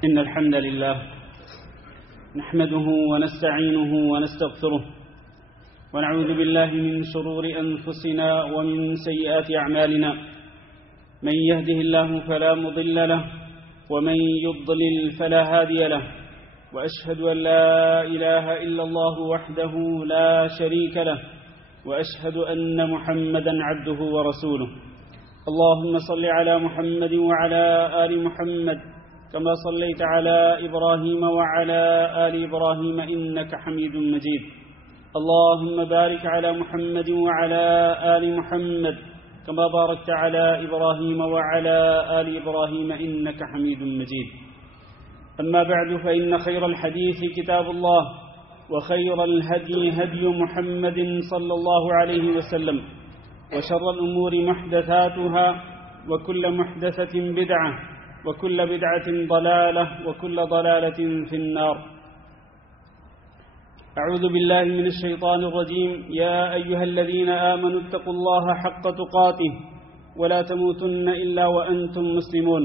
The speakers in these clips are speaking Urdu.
إن الحمد لله نحمده ونستعينه ونستغفره ونعوذ بالله من شرور أنفسنا ومن سيئات أعمالنا. من يهده الله فلا مضل له ومن يضلل فلا هادي له، وأشهد أن لا إله إلا الله وحده لا شريك له، وأشهد أن محمدا عبده ورسوله. اللهم صل على محمد وعلى آل محمد كما صليت على إبراهيم وعلى آل إبراهيم إنك حميد مجيد. اللهم بارك على محمد وعلى آل محمد كما باركت على إبراهيم وعلى آل إبراهيم إنك حميد مجيد. أما بعد، فإن خير الحديث كتاب الله، وخير الهدي هدي محمد صلى الله عليه وسلم، وشر الأمور محدثاتها، وكل محدثة بدعة، وكل بدعة ضلالة، وكل ضلالة في النار. أعوذ بالله من الشيطان الرجيم. يا أيها الذين آمنوا اتقوا الله حق تقاته ولا تموتن إلا وأنتم مسلمون.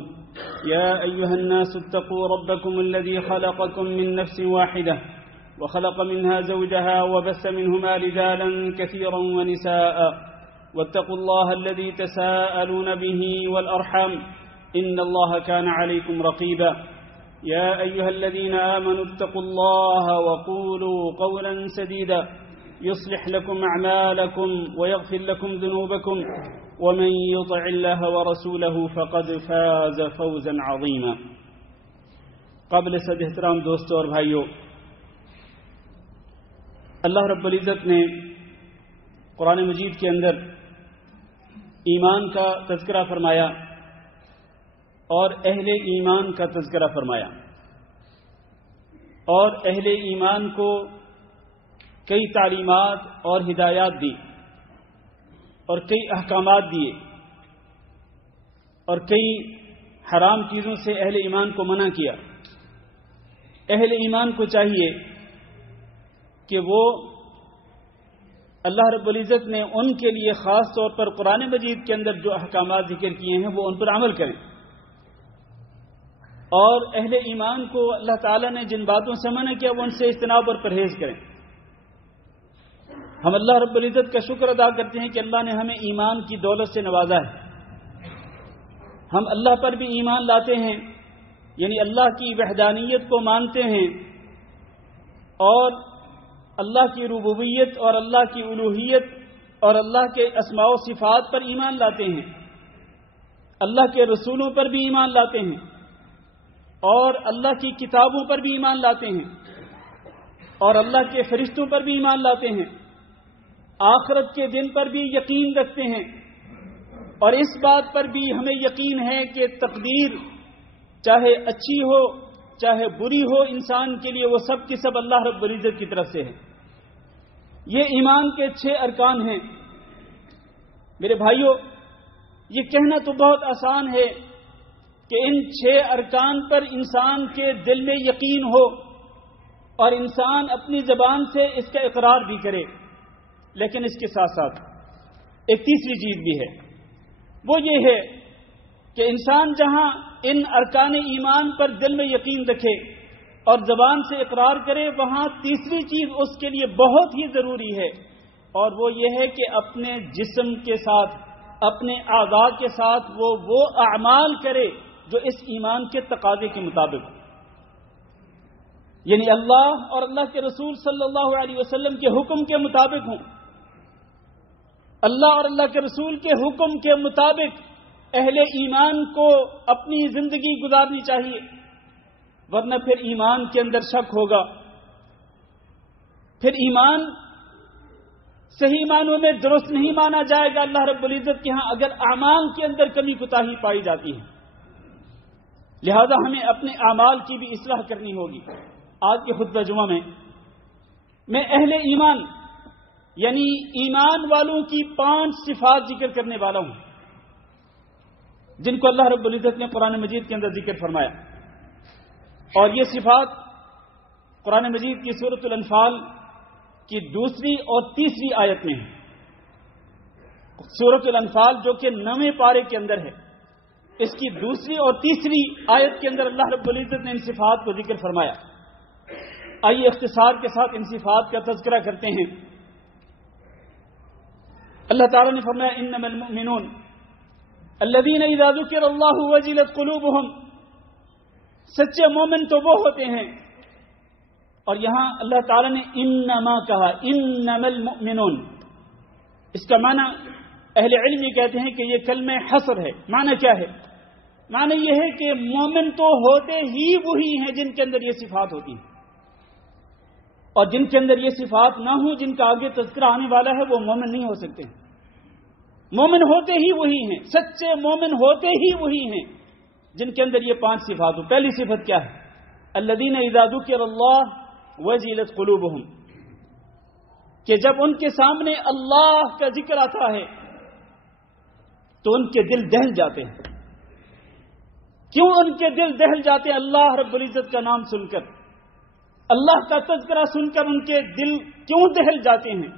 يا أيها الناس اتقوا ربكم الذي خلقكم من نفس واحدة وخلق منها زوجها وبث منهما رجالا كثيرا ونساء، واتقوا الله الذي تساءلون به والأرحام إن الله كان عليكم رقيبا. يا أيها الذين آمنوا اتقوا الله وقولوا قولا سديدا يصلح لكم أعمالكم ويغفر لكم ذنوبكم، ومن يطع الله ورسوله فقد فاز فوزا عظيما. قابل صد احترام دوستوں اور بھائیوں، اللہ رب العزت نے قرآن مجید کے اندر ایمان کا تذکرہ فرمایا اور اہل ایمان کا تذکرہ فرمایا، اور اہل ایمان کو کئی تعلیمات اور ہدایات دی، اور کئی احکامات دیے، اور کئی حرام چیزوں سے اہل ایمان کو منع کیا. اہل ایمان کو چاہیے کہ وہ اللہ رب العزت نے ان کے لیے خاص طور پر قرآن مجید کے اندر جو احکامات ذکر کیے ہیں وہ ان پر عمل کریں، اور اہل ایمان کو اللہ تعالیٰ نے جن باتوں سے منع کیا وہ ان سے اجتناب اور پرہیز کریں. ہم اللہ رب العزت کا شکر ادا کرتے ہیں کہ اللہ نے ہمیں ایمان کی دولت سے نوازا ہے. ہم اللہ پر بھی ایمان لاتے ہیں، یعنی اللہ کی وحدانیت کو مانتے ہیں، اور اللہ کی ربوبیت اور اللہ کی الوہیت اور اللہ کے اسماء و صفات پر ایمان لاتے ہیں. اللہ کے رسولوں پر بھی ایمان لاتے ہیں، اور اللہ کی کتابوں پر بھی ایمان لاتے ہیں، اور اللہ کے فرشتوں پر بھی ایمان لاتے ہیں. آخرت کے دن پر بھی یقین رکھتے ہیں، اور اس بات پر بھی ہمیں یقین ہے کہ تقدیر چاہے اچھی ہو چاہے بری ہو انسان کے لیے وہ سب کی سب اللہ رب العزت کی طرف سے ہے. یہ ایمان کے 6 ارکان ہیں. میرے بھائیوں، یہ کہنا تو بہت آسان ہے کہ ان 6 ارکان پر انسان کے دل میں یقین ہو اور انسان اپنی زبان سے اس کا اقرار بھی کرے، لیکن اس کے ساتھ ساتھ ایک تیسری چیز بھی ہے. وہ یہ ہے کہ انسان جہاں ان ارکان ایمان پر دل میں یقین رکھے اور زبان سے اقرار کرے، وہاں تیسری چیز اس کے لیے بہت ہی ضروری ہے، اور وہ یہ ہے کہ اپنے جسم کے ساتھ، اپنے اعضاء کے ساتھ وہ اعمال کرے جو اس ایمان کے تقاضے کے مطابق ہو، یعنی اللہ اور اللہ کے رسول صلی اللہ علیہ وسلم کے حکم کے مطابق ہوں. اللہ اور اللہ کے رسول کے حکم کے مطابق اہل ایمان کو اپنی زندگی گزارنی چاہیے، ورنہ پھر ایمان کے اندر شک ہوگا، پھر ایمان صحیح معنوں میں درست نہیں مانا جائے گا اللہ رب العزت کے ہاں اگر اعمال کے اندر کمی کوتاہی پائی جاتی ہے. لہذا ہمیں اپنے اعمال کی بھی اصلاح کرنی ہوگی. آج کے خطبہ جمعہ میں اہل ایمان یعنی ایمان والوں کی 5 صفات ذکر کرنے والا ہوں جن کو اللہ رب العزت نے قرآن مجید کے اندر ذکر فرمایا. اور یہ صفات قرآن مجید کی سورۃ الانفال کی 2 اور 3 آیت میں ہیں. سورۃ الانفال جو کہ 9ویں پارے کے اندر ہے، اس کی دوسری اور تیسری آیت کے اندر اللہ رب العزت نے ان صفات کو ذکر فرمایا. آئیے اختصار کے ساتھ ان صفات کا تذکرہ کرتے ہیں. اللہ تعالیٰ نے فرمایا انما المؤمنون الذین اذا ذکر اللہ وجلت قلوبہم. سچے مومن تو وہ ہوتے ہیں، اور یہاں اللہ تعالیٰ نے انما کہا، انما المؤمنون. اس کا معنی اہل علم یہ کہتے ہیں کہ یہ کلمہ حصر ہے. معنی کیا ہے؟ معنی یہ ہے کہ مومن تو ہوتے ہی وہی ہیں جن کے اندر یہ صفات ہوتی ہیں، اور جن کے اندر یہ صفات نہ ہوں، جن کا آگے تذکرہ آنے والا ہے، وہ مومن نہیں ہو سکتے. مومن ہوتے ہی وہی ہیں، سچے مومن ہوتے ہی وہی ہیں جن کے اندر یہ 5 صفات ہو. پہلی صفت کیا ہے؟ الذین اذا ذکر اللہ وجلت قلوبہم، کہ جب ان کے سامنے اللہ کا ذکر آتا ہے تو ان کے دل دہل جاتے ہیں. کیوں ان کے دل دہل جاتے ہیں؟ اللہ رب العزت کا نام سن کر، اللہ کا تذکرہ سن کر ان کے دل کیوں دہل جاتے ہیں،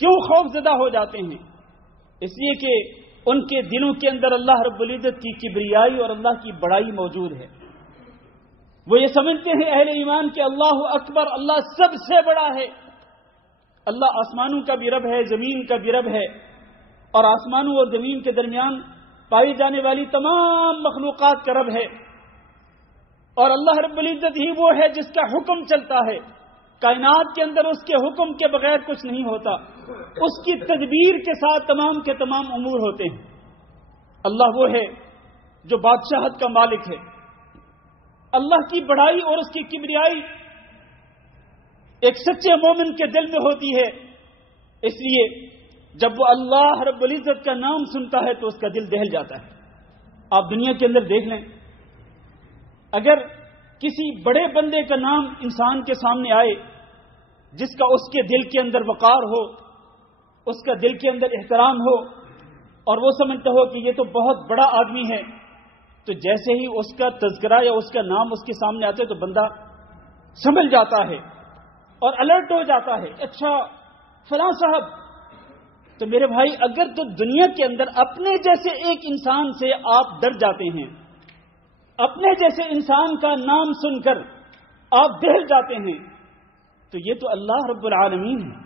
کیوں خوف زدہ ہو جاتے ہیں؟ اس لیے کہ ان کے دلوں کے اندر اللہ رب العزت کی کبریائی اور اللہ کی بڑائی موجود ہے. وہ یہ سمجھتے ہیں اہل ایمان کہ اللہ اکبر، اللہ سب سے بڑا ہے. اللہ آسمانوں کا بھی رب ہے، زمین کا بھی رب ہے، اور آسمانوں اور زمین کے درمیان پائی جانے والی تمام مخلوقات کا رب ہے. اور اللہ رب العزت ہی وہ ہے جس کا حکم چلتا ہے. کائنات کے اندر اس کے حکم کے بغیر کچھ نہیں ہوتا، اس کی تدبیر کے ساتھ تمام کے تمام امور ہوتے ہیں. اللہ وہ ہے جو بادشاہت کا مالک ہے. اللہ کی بڑائی اور اس کی کبریائی ایک سچے مومن کے دل میں ہوتی ہے. اس لیے جب وہ اللہ رب العزت کا نام سنتا ہے تو اس کا دل دہل جاتا ہے. آپ دنیا کے اندر دیکھ لیں، اگر کسی بڑے بندے کا نام انسان کے سامنے آئے جس کا اس کے دل کے اندر وقار ہو، اس کا دل کے اندر احترام ہو، اور وہ سمجھتا ہو کہ یہ تو بہت بڑا آدمی ہے، تو جیسے ہی اس کا تذکرہ یا اس کا نام اس کے سامنے آتا ہے تو بندہ سنبھل جاتا ہے اور الرٹ ہو جاتا ہے. اچھا فلاں صاحب. تو میرے بھائی، اگر تو دنیا کے اندر اپنے جیسے ایک انسان سے آپ ڈر جاتے ہیں، اپنے جیسے انسان کا نام سن کر آپ دہل جاتے ہیں، تو یہ تو اللہ رب العالمین ہے.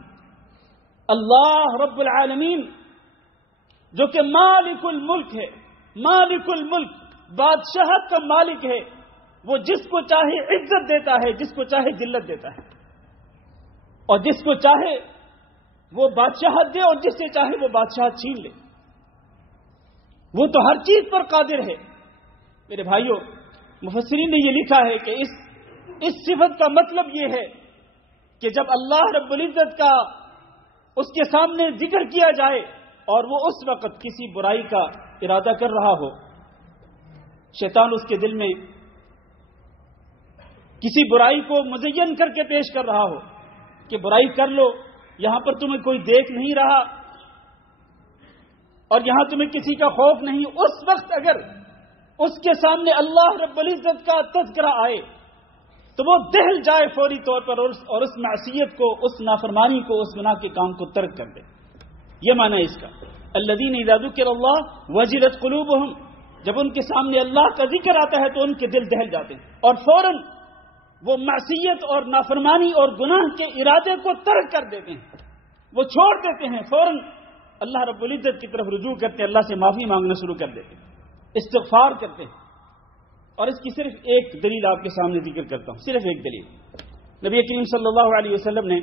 اللہ رب العالمین جو کہ مالک الملک ہے، مالک الملک، بادشاہت کا مالک ہے. وہ جس کو چاہے عزت دیتا ہے، جس کو چاہے ذلت دیتا ہے، اور جس کو چاہے وہ بادشاہت دے اور جس سے چاہے وہ بادشاہت چھین لے. وہ تو ہر چیز پر قادر ہے. میرے بھائیوں، مفسرین نے یہ لکھا ہے کہ اس صفت کا مطلب یہ ہے کہ جب اللہ رب العزت کا اس کے سامنے ذکر کیا جائے اور وہ اس وقت کسی برائی کا ارادہ کر رہا ہو، شیطان اس کے دل میں کسی برائی کو مزین کر کے پیش کر رہا ہو کہ برائی کر لو، یہاں پر تمہیں کوئی دیکھ نہیں رہا اور یہاں تمہیں کسی کا خوف نہیں، اس وقت اگر اس کے سامنے اللہ رب العزت کا تذکرہ آئے تو وہ دہل جائے فوری طور پر اور اس معصیت کو، اس نافرمانی کو، اس گناہ کے کام کو ترک کر دے. یہ معنی اس کا. الذین اذا ذکر اللہ وجلت قلوبہم، جب ان کے سامنے اللہ کا ذکر آتا ہے تو ان کے دل دہل جاتے ہیں اور فوراً وہ معصیت اور نافرمانی اور گناہ کے ارادے کو ترک کر دیتے ہیں، وہ چھوڑ دیتے ہیں، فوراً اللہ رب العزت کی طرف رجوع کرتے ہیں، اللہ سے معافی مانگنا شروع کر دیتے ہیں، استغفار کرتے ہیں. اور اس کی صرف ایک دلیل آپ کے سامنے ذکر کرتا ہوں، صرف ایک دلیل. نبی کریم صلی اللہ علیہ وسلم نے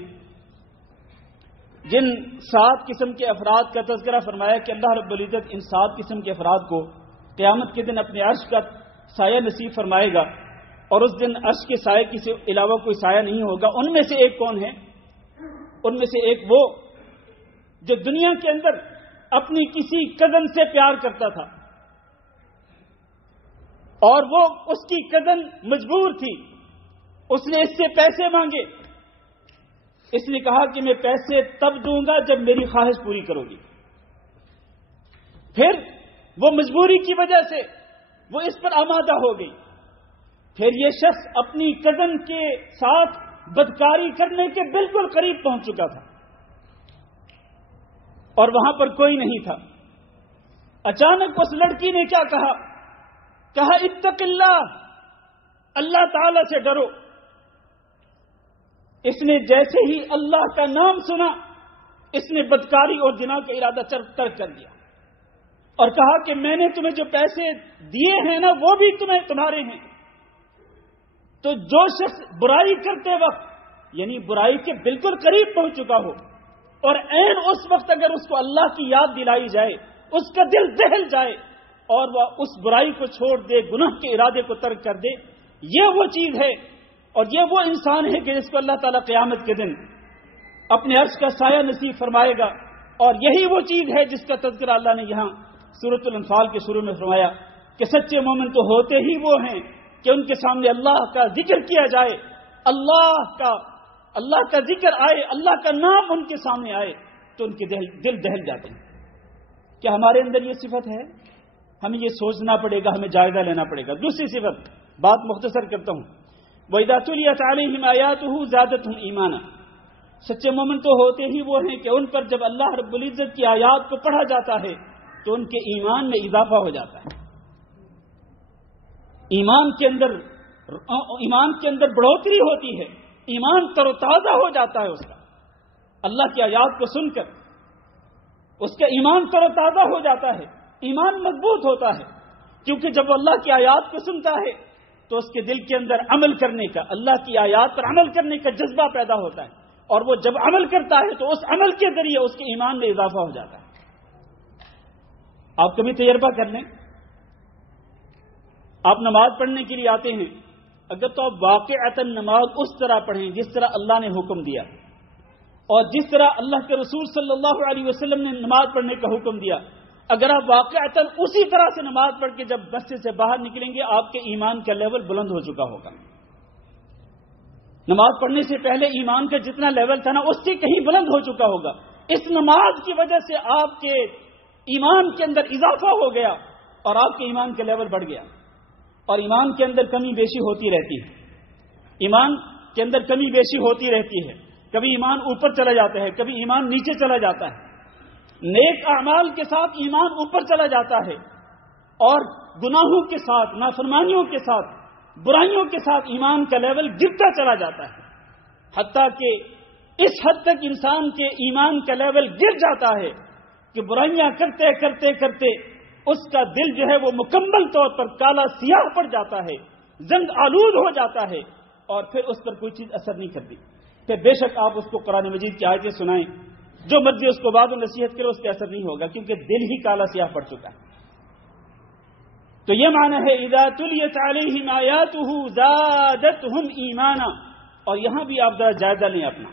جن 7 قسم کے افراد کا تذکرہ فرمایا کہ اللہ رب العزت ان 7 قسم کے افراد کو قیامت کے دن اپنے عرش کا سایہ نصیب فرمائے گا، اور اس دن عرش کے سائے کے علاوہ کوئی سایہ نہیں ہوگا. ان میں سے ایک کون ہے؟ ان میں سے ایک وہ جو دنیا کے اندر اپنی کسی کزن سے پیار کرتا تھا اور وہ اس کی کزن مجبور تھی، اس نے اس سے پیسے مانگے، اس نے کہا کہ میں پیسے تب دوں گا جب میری خواہش پوری کرو گی. پھر وہ مجبوری کی وجہ سے وہ اس پر آمادہ ہو گئی. پھر یہ شخص اپنی کزن کے ساتھ بدکاری کرنے کے بالکل قریب پہنچ چکا تھا اور وہاں پر کوئی نہیں تھا. اچانک اس لڑکی نے کیا کہا کہا اتق اللہ، اللہ تعالی سے ڈرو۔ اس نے جیسے ہی اللہ کا نام سنا، اس نے بدکاری اور زنا کا ارادہ ترک کر دیا اور کہا کہ میں نے تمہیں جو پیسے دیے ہیں نا وہ بھی تمہارے ہیں۔ تو جو شخص برائی کرتے وقت یعنی برائی کے بالکل قریب پہنچ چکا ہو اور عین اس وقت اگر اس کو اللہ کی یاد دلائی جائے، اس کا دل دہل جائے اور وہ اس برائی کو چھوڑ دے، گناہ کے ارادے کو ترک کر دے، یہ وہ چیز ہے اور یہ وہ انسان ہے کہ جس کو اللہ تعالیٰ قیامت کے دن اپنے عرش کا سایہ نصیب فرمائے گا۔ اور یہی وہ چیز ہے جس کا تذکرہ اللہ نے یہاں سورۃ الانفال کے شروع میں فرمایا کہ سچے مومن تو ہوتے ہی وہ ہیں کہ ان کے سامنے اللہ کا ذکر کیا جائے، اللہ کا ذکر آئے، اللہ کا نام ان کے سامنے آئے تو ان کے دل دہل جاتے ہیں۔ کیا ہمارے اندر یہ صفت ہے؟ ہمیں یہ سوچنا پڑے گا، ہمیں جائزہ لینا پڑے گا۔ دوسری صفت، بات مختصر کرتا ہوں، وَإِذَا تُلِيَتْ عَلَيْهِمْ آيَاتُهُ زَادَتْهُمْ ایمانا۔ سچے مومن تو ہوتے ہی وہ ہیں کہ ان پر جب اللہ رب العزت کی آیات کو پڑھا جاتا ہے تو ان کے ایمان میں اضافہ ہو جاتا ہے، ایمان کے اندر بڑھوتری ہوتی ہے، ایمان تر و تازہ ہو جاتا ہے اس کا، اللہ کی آیات کو سن کر اس کا ایمان تر و تازہ ہو جاتا ہے، ایمان مضبوط ہوتا ہے، کیونکہ جب وہ اللہ کی آیات کو سنتا ہے تو اس کے دل کے اندر عمل کرنے کا، اللہ کی آیات پر عمل کرنے کا جذبہ پیدا ہوتا ہے، اور وہ جب عمل کرتا ہے تو اس عمل کے ذریعے اس کے ایمان میں اضافہ ہو جاتا ہے۔ آپ کبھی تجربہ کر لیں، آپ نماز پڑھنے کے لیے آتے ہیں، اگر تو آپ واقعتاً نماز اس طرح پڑھیں جس طرح اللہ نے حکم دیا اور جس طرح اللہ کے رسول صلی اللہ علیہ وسلم نے نماز پڑھنے کا حکم دیا، اگر آپ واقعتاً اسی طرح سے نماز پڑھ کے جب مسجد سے باہر نکلیں گے آپ کے ایمان کا لیول بلند ہو چکا ہوگا۔ نماز پڑھنے سے پہلے ایمان کا جتنا لیول تھا نا اس سے کہیں بلند ہو چکا ہوگا۔ اس نماز کی وجہ سے آپ کے ایمان کے اندر اضافہ ہو گیا اور آپ کے ایمان کا لیول بڑھ گیا۔ اور ایمان کے اندر کمی بیشی ہوتی رہتی ہے، ایمان کے اندر کمی بیشی ہوتی رہتی ہے، کبھی ایمان اوپر چلا جاتا ہے، کبھی ایمان نیچے چلا جاتا ہے، نیک اعمال کے ساتھ ایمان اوپر چلا جاتا ہے اور گناہوں کے ساتھ، نافرمانیوں کے ساتھ، برائیوں کے ساتھ ایمان کا لیول گرتا چلا جاتا ہے، حتیٰ کہ اس حد تک انسان کے ایمان کا لیول گر جاتا ہے کہ برائیاں کرتے کرتے کرتے اس کا دل جو ہے وہ مکمل طور پر کالا سیاہ پڑ جاتا ہے، زنگ آلود ہو جاتا ہے اور پھر اس پر کوئی چیز اثر نہیں کرتی۔ پھر بے شک آپ اس کو قرآن مجید کی آیتیں سنائیں، جو مرضی اس کو بعد و نصیحت کرے اس پہ اثر نہیں ہوگا، کیونکہ دل ہی کالا سیاہ پڑ چکا ہے۔ تو یہ معنی ہے اذا تلیت علیہم آیاتہ زادتہم ایمانا۔ اور یہاں بھی آپ ذرا جائزہ لیں اپنا،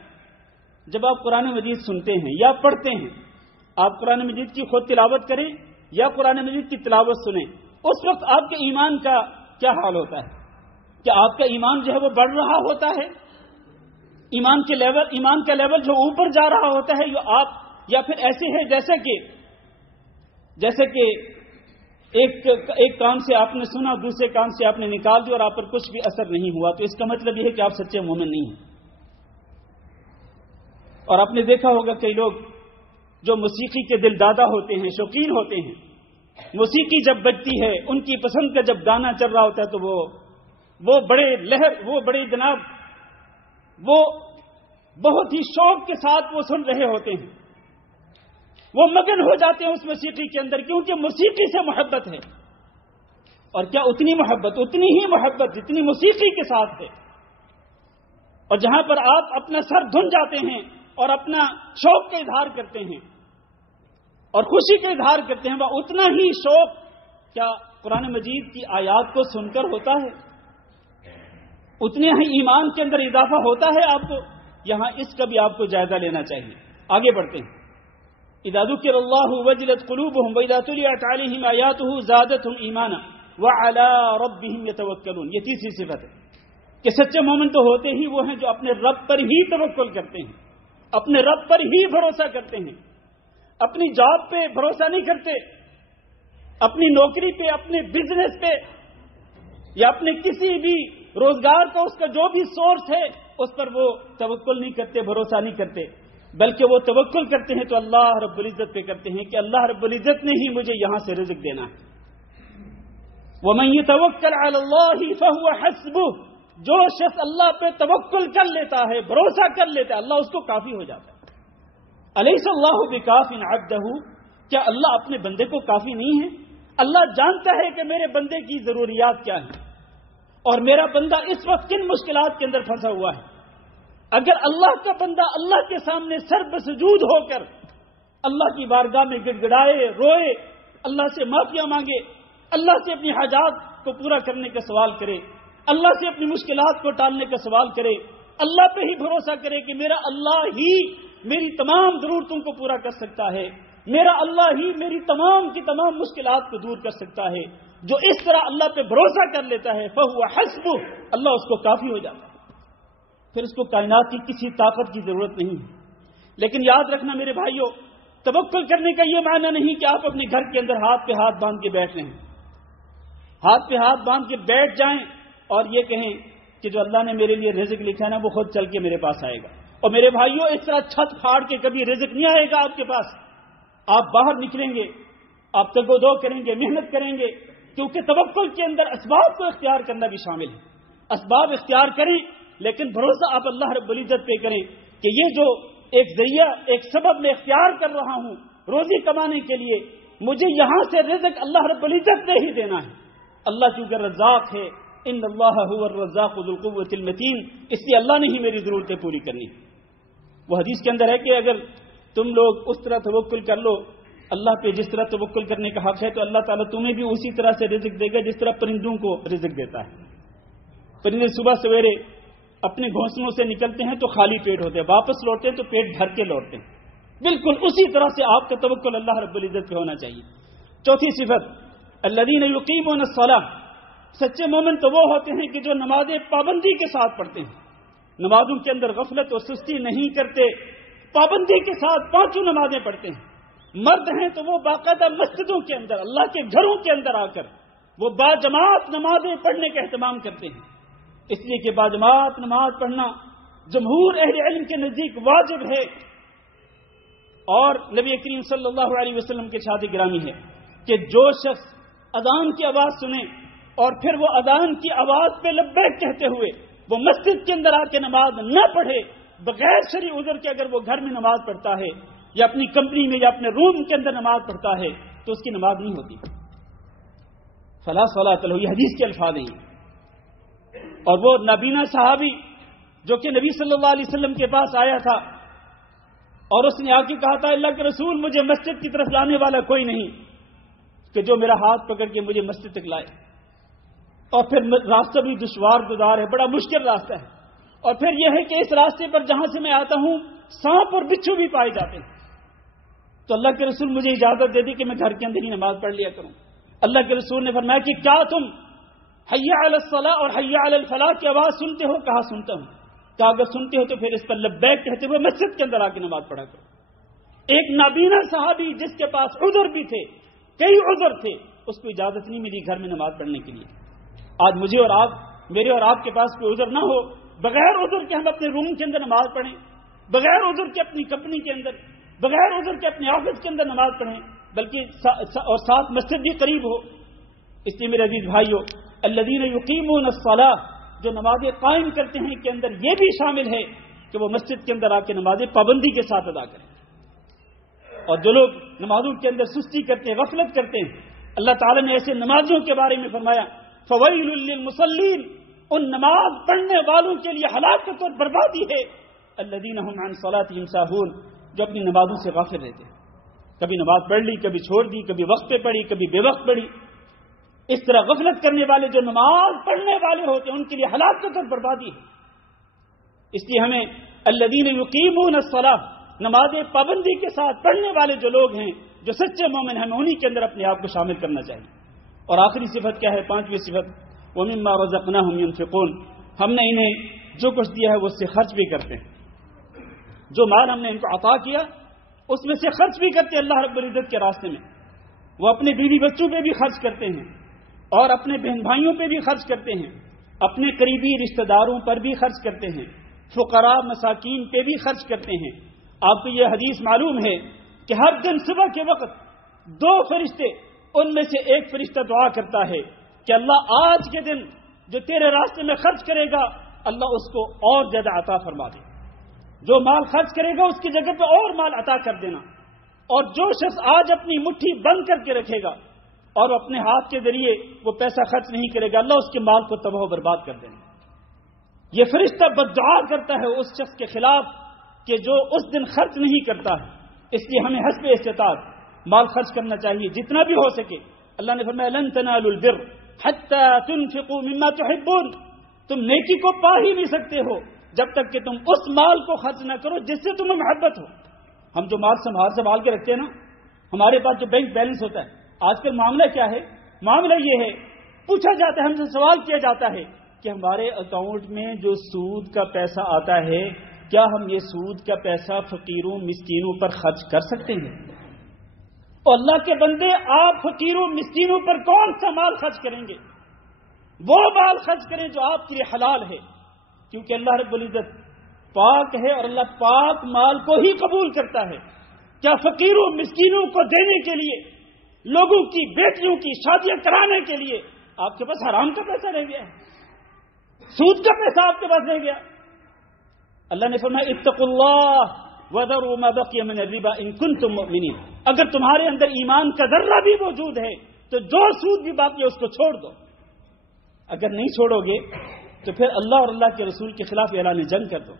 جب آپ قرآن مجید سنتے ہیں یا پڑھتے ہیں، آپ قرآن مجید کی خود تلاوت کریں یا قرآن مجید کی تلاوت سنیں، اس وقت آپ کے ایمان کا کیا حال ہوتا ہے؟ کیا آپ کا ایمان جو ہے وہ بڑھ رہا ہوتا ہے؟ ایمان کا لیول جو اوپر جا رہا ہوتا ہے یا پھر ایسے ہے جیسے کہ ایک کان سے آپ نے سنا، دوسرے کان سے آپ نے نکال دیا اور آپ پر کچھ بھی اثر نہیں ہوا، تو اس کا مطلب یہ ہے کہ آپ سچے مومن نہیں ہیں۔ اور آپ نے دیکھا ہوگا کئی لوگ جو موسیقی کے دل دادا ہوتے ہیں، شوقین ہوتے ہیں، موسیقی جب بجتی ہے، ان کی پسند کا جب گانا چل رہا ہوتا ہے تو وہ بڑے جناب وہ بہت ہی شوق کے ساتھ وہ سن رہے ہوتے ہیں، وہ مگن ہو جاتے ہیں اس موسیقی کے اندر، کیونکہ موسیقی سے محبت ہے۔ اور کیا اتنی ہی محبت جتنی موسیقی کے ساتھ ہے، اور جہاں پر آپ اپنا سر دھن جاتے ہیں اور اپنا شوق کا اظہار کرتے ہیں اور خوشی کا اظہار کرتے ہیں، وہ اتنا ہی شوق کیا قرآن مجید کی آیات کو سن کر ہوتا ہے؟ اتنے ہی ایمان کے اندر اضافہ ہوتا ہے آپ کو؟ یہاں اس کا بھی آپ کو جائزہ لینا چاہیے۔ آگے بڑھتے ہیں، اذا ذکر اللہ وجلت قلوبهم واذا تلیت علیہم آیاتہ زادتہم ایمانا وعلی ربہم یتوکلون۔ یہ تیسری صفت ہے کہ سچے مومن تو ہوتے ہی وہ ہیں جو اپنے رب پر ہی توکل کرتے ہیں، اپنے رب پر ہی بھروسہ کرتے ہیں، اپنی جاب پہ بھروسہ نہیں کرتے، اپنی نوکری پہ، اپنے بزنس پہ یا اپنے کسی بھی روزگار کا اس کا جو بھی سورس ہے اس پر وہ توکل نہیں کرتے، بھروسہ نہیں کرتے، بلکہ وہ توکل کرتے ہیں تو اللہ رب العزت پہ کرتے ہیں کہ اللہ رب العزت نے ہی مجھے یہاں سے رزق دینا ہے، وَمَن يَتَوَكَّلْ عَلَى اللَّهِ فَهُوَ حَسْبُهُ، جو شخص اللہ پہ توکل کر لیتا ہے، بھروسہ کر لیتا ہے، اللہ اس کو کافی ہو جاتا ہے۔ الیس اللہ بکاف عبدہ، کیا اللہ اپنے بندے کو کافی نہیں ہے؟ اللہ جانتا ہے کہ میرے بندے کی ضروریات کیا ہیں اور میرا بندہ اس وقت کن مشکلات کے اندر پھنسا ہوا ہے۔ اگر اللہ کا بندہ اللہ کے سامنے سر بسجود ہو کر اللہ کی بارگاہ میں گڑ گڑائے، روئے، اللہ سے معافیاں مانگے، اللہ سے اپنی حاجات کو پورا کرنے کا سوال کرے، اللہ سے اپنی مشکلات کو ٹالنے کا سوال کرے، اللہ پہ ہی بھروسہ کرے کہ میرا اللہ ہی میری تمام ضرورتوں کو پورا کر سکتا ہے، میرا اللہ ہی میری تمام کی تمام مشکلات کو دور کر سکتا ہے، جو اس طرح اللہ پہ بھروسہ کر لیتا ہے فہو حسبہ، اللہ اس کو کافی ہو جاتا ہے، پھر اس کو کائنات کی کسی طاقت کی ضرورت نہیں ہے۔ لیکن یاد رکھنا میرے بھائیوں، توکل کرنے کا یہ معنی نہیں کہ آپ اپنے گھر کے اندر ہاتھ پہ ہاتھ باندھ کے بیٹھ رہے ہیں، ہاتھ پہ ہاتھ باندھ کے بیٹھ جائیں اور یہ کہیں کہ جو اللہ نے میرے لیے رزق لکھا ہے نا وہ خود چل کے میرے پاس آئے گا۔ اور میرے بھائیوں، اس طرح چھت پھاڑ کے کبھی رزق نہیں آئے گا آپ کے پاس۔ آپ باہر نکلیں گے، آپ تگ و دو کریں گے، محنت کریں گے، کیونکہ توکل کے اندر اسباب کو اختیار کرنا بھی شامل ہے۔ اسباب اختیار کریں لیکن بھروسہ آپ اللہ رب العزت پہ کریں کہ یہ جو ایک ذریعہ، ایک سبب میں اختیار کر رہا ہوں روزی کمانے کے لیے، مجھے یہاں سے رزق اللہ رب العزت نے ہی دینا ہے۔ اللہ چونکہ رزاق ہے، ان اللہ هو الرزاق ذو القوة المتین، اس لیے اللہ نے ہی میری ضرورتیں پوری کرنی۔ وہ حدیث کے اندر ہے کہ اگر تم لوگ اس طرح توکل کر لو اللہ پہ جس طرح توکل کرنے کا حق ہے، تو اللہ تعالیٰ تمہیں بھی اسی طرح سے رزق دے گا جس طرح پرندوں کو رزق دیتا ہے۔ پرندے صبح سویرے اپنے گھونسلوں سے نکلتے ہیں تو خالی پیٹ ہوتے ہیں، واپس لوٹتے ہیں تو پیٹ بھر کے لوٹتے ہیں۔ بالکل اسی طرح سے آپ کا توکل اللہ رب العزت پہ ہونا چاہیے۔ چوتھی صفت، الذین یقیمون الصلاۃ، سچے مومن تو وہ ہوتے ہیں کہ جو نمازیں پابندی کے ساتھ پڑھتے ہیں، نمازوں کے اندر غفلت اور سستی نہیں کرتے، پابندی کے ساتھ پانچوں نمازیں پڑھتے ہیں۔ مرد ہیں تو وہ باقاعدہ مسجدوں کے اندر، اللہ کے گھروں کے اندر آ کر وہ باجماعت نمازیں پڑھنے کا اہتمام کرتے ہیں، اس لیے کہ باجماعت نماز پڑھنا جمہور اہل علم کے نزدیک واجب ہے۔ اور نبی کریم صلی اللہ علیہ وسلم کے ارشاد گرامی ہے کہ جو شخص اذان کی آواز سنے اور پھر وہ اذان کی آواز پہ لبیک کہتے ہوئے وہ مسجد کے اندر آ کے نماز نہ پڑھے، بغیر شرعی عذر کے اگر وہ گھر میں نماز پڑھتا ہے یا اپنی کمپنی میں یا اپنے روم کے اندر نماز پڑھتا ہے تو اس کی نماز نہیں ہوتی۔ فلا صلاۃ لہ، یہ حدیث کے الفاظ ہیں۔ اور وہ نابینا صحابی جو کہ نبی صلی اللہ علیہ وسلم کے پاس آیا تھا اور اس نے آ کے کہا تھا اللہ کے رسول مجھے مسجد کی طرف لانے والا کوئی نہیں کہ جو میرا ہاتھ پکڑ کے مجھے مسجد تک لائے، اور پھر راستہ بھی دشوار گزار ہے، بڑا مشکل راستہ ہے، اور پھر یہ ہے کہ اس راستے پر جہاں سے میں آتا ہوں سانپ اور بچھو بھی پائے جاتے ہیں، تو اللہ کے رسول مجھے اجازت دے دی کہ میں گھر کے اندر ہی نماز پڑھ لیا کروں۔ اللہ کے رسول نے فرمایا کہ کیا تم حی علی الصلاۃ اور حی علی الفلاح کی آواز سنتے ہو؟ کہا سنتا ہوں۔ کہا اگر سنتے ہو تو پھر اس پر لبیک کہتے ہوئے مسجد کے اندر آ کے نماز پڑھا کرو۔ ایک نابینا صحابی جس کے پاس عذر بھی تھے، کئی عذر تھے، اس کو اجازت نہیں ملی گھر میں نماز پڑھنے کے لیے۔ آج مجھے اور آپ، میرے اور آپ کے پاس کوئی عذر نہ ہو، بغیر عذر کے ہم اپنے روم کے اندر نماز پڑھیں، بغیر عذر کے اپنی کمپنی کے اندر، بغیر عذر کے اپنے آفس کے اندر نماز پڑھیں، بلکہ اور ساتھ مسجد بھی قریب ہو۔ اس لیے میرے عزیز بھائیوں، الذین یقیمون الصلاۃ، جو نمازیں قائم کرتے ہیں کے اندر یہ بھی شامل ہے کہ وہ مسجد کے اندر آ کے نمازیں پابندی کے ساتھ ادا کریں۔ اور جو لوگ نمازوں کے اندر سستی کرتے ہیں، غفلت کرتے ہیں، اللہ تعالیٰ نے ایسے نمازوں کے بارے میں فرمایا فویل للمصلین، ان نماز پڑھنے والوں کے لیے ہلاکت اور بربادی ہے، الذین هم عن صلاتهم ساہون، جو اپنی نمازوں سے غافل رہتے ہیں، کبھی نماز پڑھ لی، کبھی چھوڑ دی، کبھی وقت پہ پڑھی، کبھی بے وقت پڑھی۔ اس طرح غفلت کرنے والے جو نماز پڑھنے والے ہوتے ہیں ان کے لیے ہلاکت اور بربادی ہے۔ اس لیے ہمیں الذین یقیمون الصلاۃ، نمازیں پابندی کے ساتھ پڑھنے والے جو لوگ ہیں، جو سچے مومن ہیں، ہمیں انہی کے اندر اپنے آپ کو شامل کرنا چاہیے۔ اور آخری صفت کیا ہے؟ پانچویں صفت، وَمِمَّا رَزَقْنَاهُمْ يُنْفِقُونَ، ہم نے انہیں جو کچھ دیا ہے وہ اس سے خرچ بھی کرتے ہیں، جو مال ہم نے ان کو عطا کیا اس میں سے خرچ بھی کرتے ہیں اللہ رب العزت کے راستے میں۔ وہ اپنے بیوی بچوں پہ بھی خرچ کرتے ہیں اور اپنے بہن بھائیوں پہ بھی خرچ کرتے ہیں، اپنے قریبی رشتہ داروں پر بھی خرچ کرتے ہیں، فقراء مساکین پہ بھی خرچ کرتے ہیں۔ آپ کو یہ حدیث معلوم ہے کہ ہر دن صبح کے وقت دو فرشتے، ان میں سے ایک فرشتہ دعا کرتا ہے کہ اللہ آج کے دن جو تیرے راستے میں خرچ کرے گا اللہ اس کو اور زیادہ عطا فرما دے. جو مال خرچ کرے گا اس کی جگہ پہ اور مال عطا کر دینا. اور جو شخص آج اپنی مٹھی بند کر کے رکھے گا اور اپنے ہاتھ کے ذریعے وہ پیسہ خرچ نہیں کرے گا اللہ اس کے مال کو تباہ و برباد کر دینا. یہ فرشتہ بددعا کرتا ہے اس شخص کے خلاف کہ جو اس دن خرچ نہیں کرتا ہے. اس لیے ہمیں حسب استطاعت مال خرچ کرنا چاہیے جتنا بھی ہو سکے. اللہ نے فرمایا لن تنالوا البر حتى تنفقوا مما تحبون. تم نیکی کو پا ہی نہیں سکتے ہو جب تک کہ تم اس مال کو خرچ نہ کرو جس سے تمہیں محبت ہو. ہم جو مال سنبھال کے رکھتے ہیں نا, ہمارے پاس جو بینک بیلنس ہوتا ہے, آج کل معاملہ کیا ہے؟ معاملہ یہ ہے, پوچھا جاتا ہے, ہم سے سوال کیا جاتا ہے کہ ہمارے اکاؤنٹ میں جو سود کا پیسہ آتا ہے کیا ہم یہ سود کا پیسہ فقیروں مسکینوں پر خرچ کر سکتے ہیں؟ اور اللہ کے بندے, آپ فقیروں مسکینوں پر کون سا مال خرچ کریں گے؟ وہ مال خرچ کریں جو آپ کے لیے حلال ہے, کیونکہ اللہ رب العزت پاک ہے اور اللہ پاک مال کو ہی قبول کرتا ہے. کیا فقیروں مسکینوں کو دینے کے لیے, لوگوں کی بیٹیوں کی شادیاں کرانے کے لیے آپ کے پاس حرام کا پیسہ رہ گیا ہے؟ سود کا پیسہ آپ کے پاس رہ گیا؟ اللہ نے فرمایا اتقوا اللہ وذروا ما بقي من الربا ان كنتم مؤمنين. اگر تمہارے اندر ایمان کا ذرہ بھی موجود ہے تو جو سود بھی باقی ہے اس کو چھوڑ دو. اگر نہیں چھوڑو گے تو پھر اللہ اور اللہ کے رسول کے خلاف اعلان جنگ کر دو.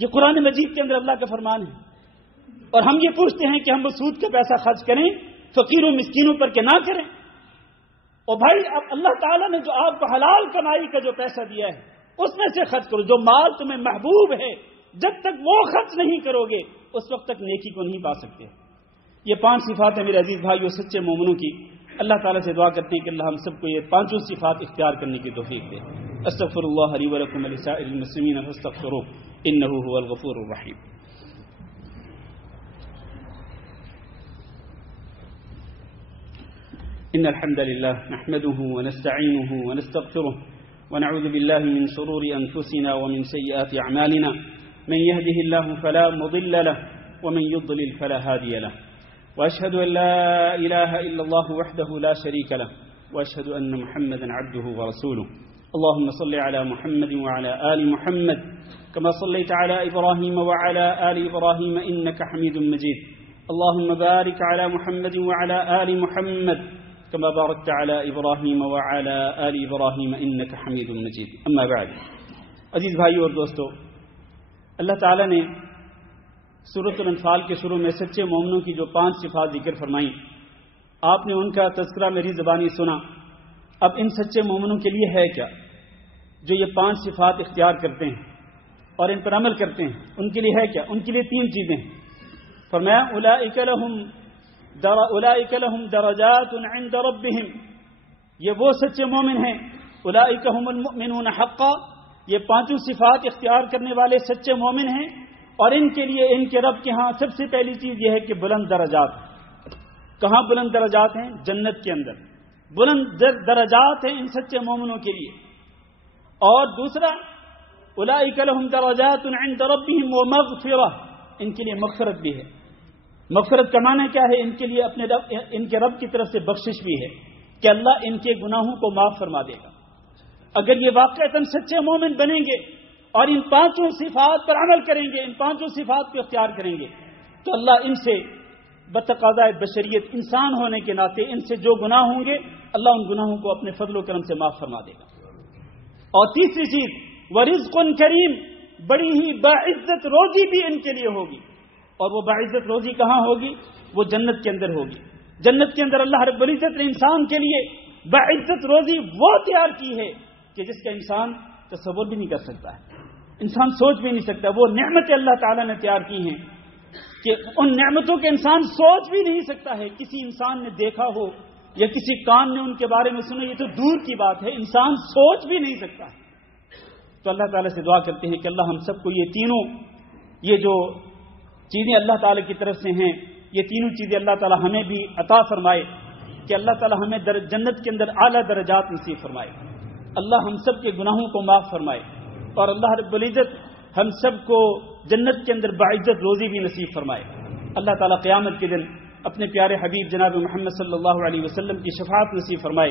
یہ قرآن مجید کے اندر اللہ کا فرمان ہے. اور ہم یہ پوچھتے ہیں کہ ہم وہ سود کا پیسہ خرچ کریں فقیروں مسکینوں پر کہ نہ کریں. اور بھائی اب اللہ تعالیٰ نے جو آپ کو حلال کمائی کا جو پیسہ دیا ہے اس میں سے خرچ کرو. جو مال تمہیں محبوب ہے جب تک وہ خرچ نہیں کرو گے اس وقت تک نیکی کو نہیں پا سکتے. یہ 5 صفات ہیں میرے عزیز بھائیو سچے مومنوں کی. اللہ تعالیٰ سے دعا کرتے ہیں کہ اللہ ہم سب کو یہ 5 صفات اختیار کرنے کی توفیق دے. استغفر اللہ لی ولکم ولسائر المسلمین فاستغفروہ انہ هو الغفور الرحیم. ان الحمد لله نحمده ونستعينه ونستغفره ونعوذ بالله من شرور انفسنا ومن سيئات اعمالنا من يهده الله فلا مضل له ومن يضلل فلا هادي له واشهد ان لا اله الا الله وحده لا شريك له واشهد ان محمدا عبده ورسوله. اللهم صل على محمد وعلى آل محمد كما صليت على إبراهيم وعلى آل إبراهيم إنك حميد مجيد. اللهم بارك على محمد وعلى آل محمد كما باركت على إبراهيم وعلى آل إبراهيم إنك حميد مجيد. أما بعد. عزیز بھائیو اور دوستو, اللہ تعالیٰ نے سورۃ الانفال کے شروع میں سچے مومنوں کی جو 5 صفات ذکر فرمائیں, آپ نے ان کا تذکرہ میری زبانی سنا. اب ان سچے مومنوں کے لیے ہے کیا جو یہ 5 صفات اختیار کرتے ہیں اور ان پر عمل کرتے ہیں؟ ان کے لیے ہے کیا؟ ان کے لیے 3 چیزیں ہیں. فرمایا اولئک لہم درجات عند ربہم, یہ وہ سچے مومن ہیں. اولئک هم المؤمنون حقا, یہ 5 صفات اختیار کرنے والے سچے مومن ہیں. اور ان کے لیے ان کے رب کے ہاں سب سے پہلی چیز یہ ہے کہ بلند درجات. کہاں بلند درجات ہیں؟ جنت کے اندر بلند درجات ہیں ان سچے مومنوں کے لیے. اور دوسرا اولئک لہم درجات عند ربہم ومغفرہ, ان کے لیے مغفرت بھی ہے. مغفرت کا معنی کیا ہے؟ ان کے لیے اپنے رب, ان کے رب کی طرف سے بخشش بھی ہے کہ اللہ ان کے گناہوں کو معاف فرما دے گا. اگر یہ واقعتاً سچے مومن بنیں گے اور ان 5 صفات پر عمل کریں گے, ان 5 صفات کو اختیار کریں گے, تو اللہ ان سے بتقاضۂ بشریت انسان ہونے کے ناطے ان سے جو گناہ ہوں گے اللہ ان گناہوں کو اپنے فضل و کرم سے معاف فرما دے گا. اور تیسری چیز ورزق کریم, بڑی ہی باعزت روزی بھی ان کے لیے ہوگی. اور وہ باعزت روزی کہاں ہوگی؟ وہ جنت کے اندر ہوگی. جنت کے اندر اللہ رب العزت نے انسان کے لیے باعزت روزی وہ تیار کی ہے کہ جس کا انسان تصور بھی نہیں کر سکتا ہے, انسان سوچ بھی نہیں سکتا. وہ نعمتیں اللہ تعالیٰ نے تیار کی ہیں کہ ان نعمتوں کے انسان سوچ بھی نہیں سکتا ہے. کسی انسان نے دیکھا ہو یا کسی کام نے ان کے بارے میں سنا, یہ تو دور کی بات ہے, انسان سوچ بھی نہیں سکتا. تو اللہ تعالیٰ سے دعا کرتے ہیں کہ اللہ ہم سب کو یہ تینوں, یہ جو چیزیں اللہ تعالیٰ کی طرف سے ہیں, یہ تینوں چیزیں اللہ تعالیٰ ہمیں بھی عطا فرمائے, کہ اللہ تعالیٰ ہمیں جنت کے اندر اعلیٰ درجات نصیب فرمائے. اللہ ہم سب کے گناہوں کو معاف فرمائے, اور اللہ رب العزت ہم سب کو جنت کے اندر باعزت روزی بھی نصیب فرمائے. اللہ تعالیٰ قیامت کے دن اپنے پیارے حبیب جناب محمد صلی اللہ علیہ وسلم کی شفاعت نصیب فرمائے.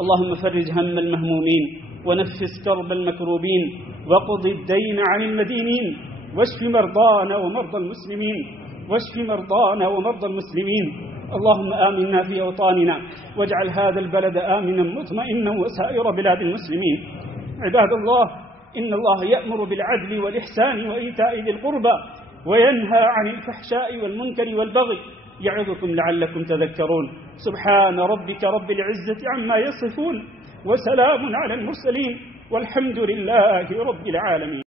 اللهم فرج هم المهمومين ونفس كرب المكروبين وقض الدين عن المدينين واشف مرضانا ومرضى المسلمين اللهم آمنا في أوطاننا واجعل هذا البلد آمنا مطمئنا وسائر بلاد المسلمين. عباد الله، إن الله يأمر بالعدل والإحسان وإيتاء ذي القربى وينهى عن الفحشاء والمنكر والبغي يعظكم لعلكم تذكرون. سبحان ربك رب العزة عما يصفون وسلام على المرسلين والحمد لله رب العالمين.